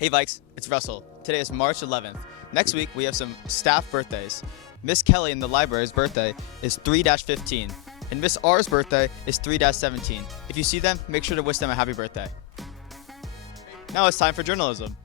Hey Vikes, it's Russell. Today is March 11th. Next week we have some staff birthdays. Miss Kelly in the library's birthday is 3-15, and Miss R's birthday is 3-17. If you see them, make sure to wish them a happy birthday. Now it's time for journalism.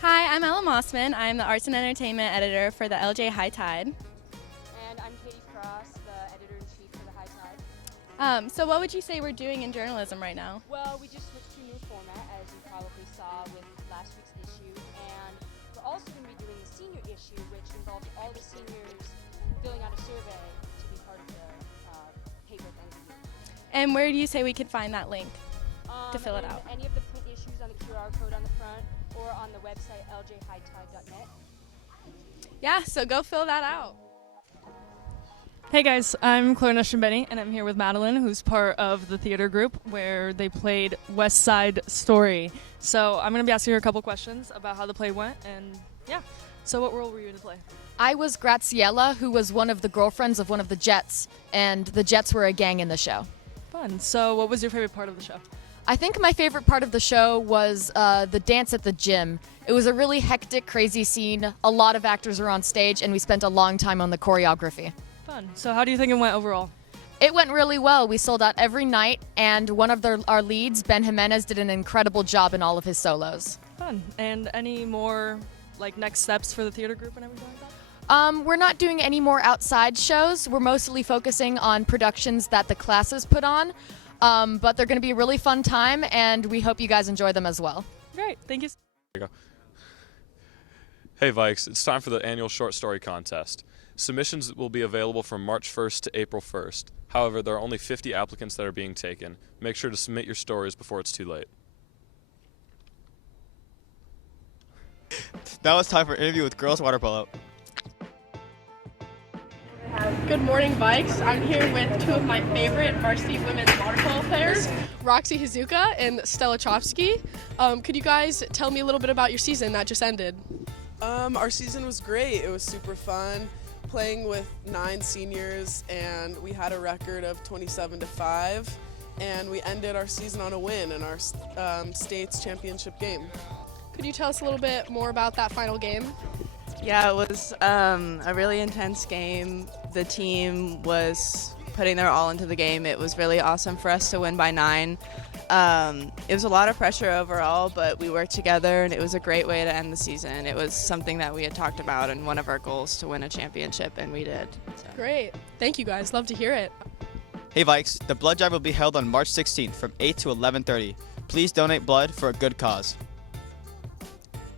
Hi, I'm Ella Mossman. I'm the Arts and Entertainment Editor for the LJ High Tide. And I'm Katie Cross, the Editor-in-Chief for the High Tide. So what would you say we're doing in journalism right now? Well, we just switched to a new format, as you probably saw with last week's issue, and we're also going to be doing the senior issue, which involves all the seniors filling out a survey to be part of the paper at the end of the year. And where do you say we could find that link to fill it in out? Any of the print issues on the QR code on the front or on the website ljhightide.net. Yeah, so go fill that out. Hey guys, I'm Claire Nushambeni, and I'm here with Madeline, who's part of the theater group where they played West Side Story. So I'm going to be asking her a couple questions about how the play went, and yeah. So what role were you in the play? I was Graziella, who was one of the girlfriends of one of the Jets, and the Jets were a gang in the show. Fun. So what was your favorite part of the show? I think my favorite part of the show was the dance at the gym. It was a really hectic, crazy scene. A lot of actors were on stage, and we spent a long time on the choreography. Fun. So how do you think it went overall? It went really well. We sold out every night, and one of our leads, Ben Jimenez, did an incredible job in all of his solos. Fun. And any more next steps for the theater group and everything like that? We're not doing any more outside shows. We're mostly focusing on productions that the classes put on, but they're going to be a really fun time, and we hope you guys enjoy them as well. Great. Thank you. There you go. Hey Vikes, it's time for the annual short story contest. Submissions will be available from March 1st to April 1st. However, there are only 50 applicants that are being taken. Make sure to submit your stories before it's too late. Now it's time for an interview with girls water polo. Good morning, Vikes. I'm here with two of my favorite varsity women's water polo players, Roxy Hazuka and Stella Chofsky. Could you guys tell me a little bit about your season that just ended? Our season was great. It was super fun playing with 9 seniors, and we had a record of 27-5, and we ended our season on a win in our state's championship game. Could you tell us a little bit more about that final game? Yeah, it was a really intense game. The team was putting their all into the game. It was really awesome for us to win by 9. It was a lot of pressure overall, but we worked together, and it was a great way to end the season. It was something that we had talked about and one of our goals to win a championship, and we did. So. Great. Thank you, guys. Love to hear it. Hey Vikes, the blood drive will be held on March 16th from 8 to 11:30. Please donate blood for a good cause.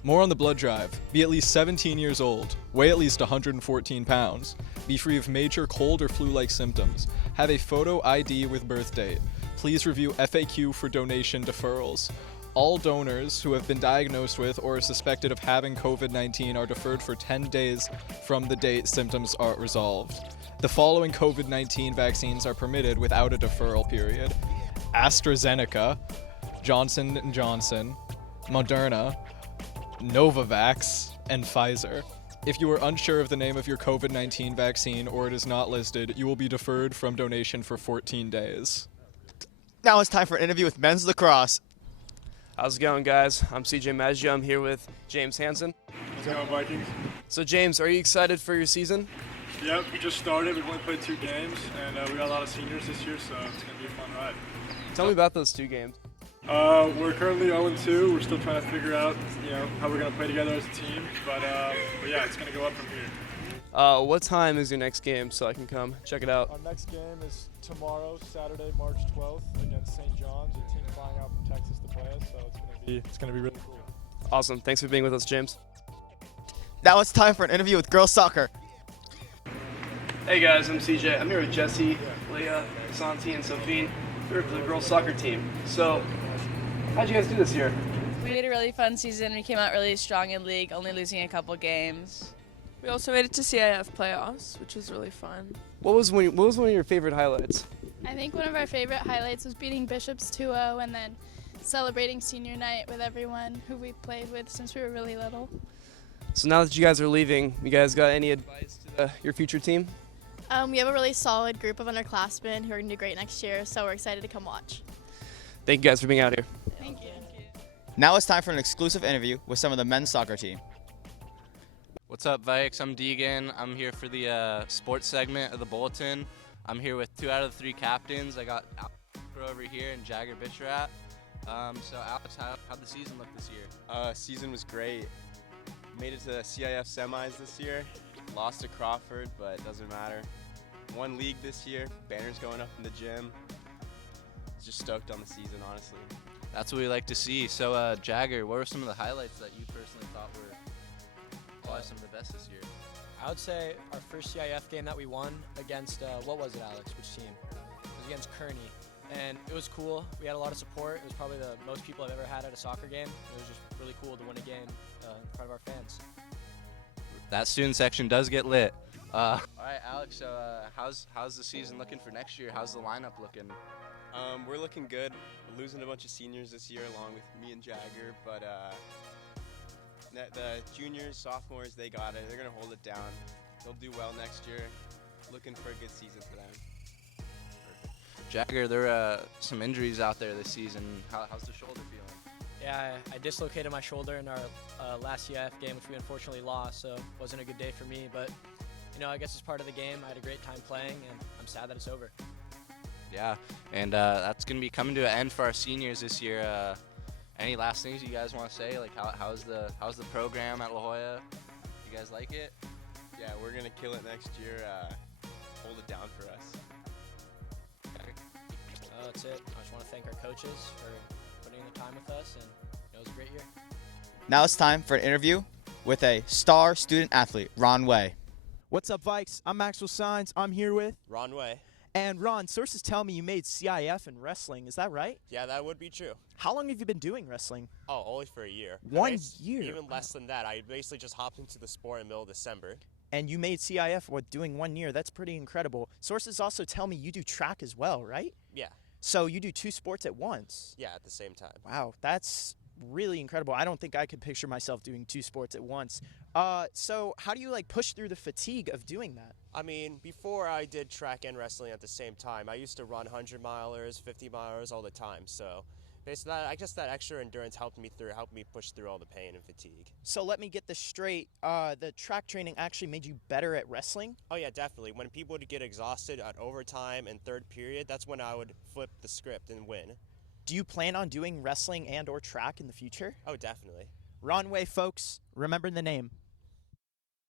More on the blood drive. Be at least 17 years old. Weigh at least 114 pounds. Be free of major cold or flu-like symptoms. Have a photo ID with birth date. Please review FAQ for donation deferrals. All donors who have been diagnosed with or are suspected of having COVID-19 are deferred for 10 days from the date symptoms are resolved. The following COVID-19 vaccines are permitted without a deferral period: AstraZeneca, Johnson & Johnson, Moderna, Novavax, and Pfizer. If you are unsure of the name of your COVID-19 vaccine or it is not listed, you will be deferred from donation for 14 days. Now it's time for an interview with men's lacrosse. How's it going, guys? I'm CJ Maggio. I'm here with James Hansen. How's it going, Vikings? So, James, are you excited for your season? Yep, we just started. We've only played 2 games, and we got a lot of seniors this year, so it's going to be a fun ride. Tell me about those 2 games. We're currently 0-2. We're still trying to figure out, how we're going to play together as a team. But yeah, it's going to go up from here. What time is your next game so I can come check it out? Our next game is tomorrow, Saturday, March 12th, against St. John's. A team flying out from Texas to play us, so it's going to be really cool. Awesome. Thanks for being with us, James. Now it's time for an interview with girls soccer. Hey guys, I'm CJ. I'm here with Jesse, Leah, Santi, and Sophie. We're for the girls soccer team. So, how'd you guys do this year? We had a really fun season. We came out really strong in league, only losing a couple games. We also made it to CIF playoffs, which was really fun. What was one of your favorite highlights? I think one of our favorite highlights was beating Bishops 2-0 and then celebrating senior night with everyone who we played with since we were really little. So now that you guys are leaving, you guys got any advice to your future team? We have a really solid group of underclassmen who are going to do great next year, so we're excited to come watch. Thank you guys for being out here. Thank you. Now it's time for an exclusive interview with some of the men's soccer team. What's up, Vikes? I'm Deegan. I'm here for the sports segment of the Bulletin. I'm here with 2 out of the 3 captains. I got Alex over here and Jagger Bitcherat. So Alex, how'd the season look this year? Season was great. Made it to the CIF semis this year. Lost to Crawford, but it doesn't matter. Won league this year. Banners going up in the gym. Just stoked on the season, honestly. That's what we like to see. So Jagger, what were some of the highlights that you personally thought were probably some of the best this year? I would say our first CIF game that we won against, what was it, Alex? Which team? It was against Kearney. And it was cool. We had a lot of support. It was probably the most people I've ever had at a soccer game. It was just really cool to win a game in front of our fans. That student section does get lit. All right, Alex, so how's the season looking for next year? How's the lineup looking? We're looking good. We're losing a bunch of seniors this year along with me and Jagger, but the juniors, sophomores, they got it. They're going to hold it down. They'll do well next year. Looking for a good season for them. Jagger, there are some injuries out there this season. How's the shoulder feeling? Yeah, I dislocated my shoulder in our last CIF game, which we unfortunately lost, so it wasn't a good day for me. But, you know, I guess it's part of the game. I had a great time playing, and I'm sad that it's over. Yeah, and that's going to be coming to an end for our seniors this year. Any last things you guys want to say? Like, how's the program at La Jolla? You guys like it? Yeah, we're going to kill it next year. Hold it down for us. That's it. I just want to thank our coaches for putting in the time with us, and it was a great year. Now it's time for an interview with a star student athlete, Ron Way. What's up, Vikes? I'm Maxwell Signs. I'm here with Ron Way. And Ron, sources tell me you made CIF in wrestling. Is that right? Yeah, that would be true. How long have you been doing wrestling? Oh, only for a year. 1 year? Even less than that. I basically just hopped into the sport in the middle of December. And you made CIF doing 1 year. That's pretty incredible. Sources also tell me you do track as well, right? Yeah. So you do 2 sports at once? Yeah, at the same time. Wow, that's really incredible. I don't think I could picture myself doing 2 sports at once. So how do you push through the fatigue of doing that? I mean, before I did track and wrestling at the same time, I used to run 100-milers, 50-milers all the time. So basically, I guess that extra endurance helped me push through all the pain and fatigue. So let me get this straight. The track training actually made you better at wrestling? Oh yeah, definitely. When people would get exhausted at overtime and third period, that's when I would flip the script and win. Do you plan on doing wrestling and or track in the future? Oh, definitely. Ron Way, folks, remember the name.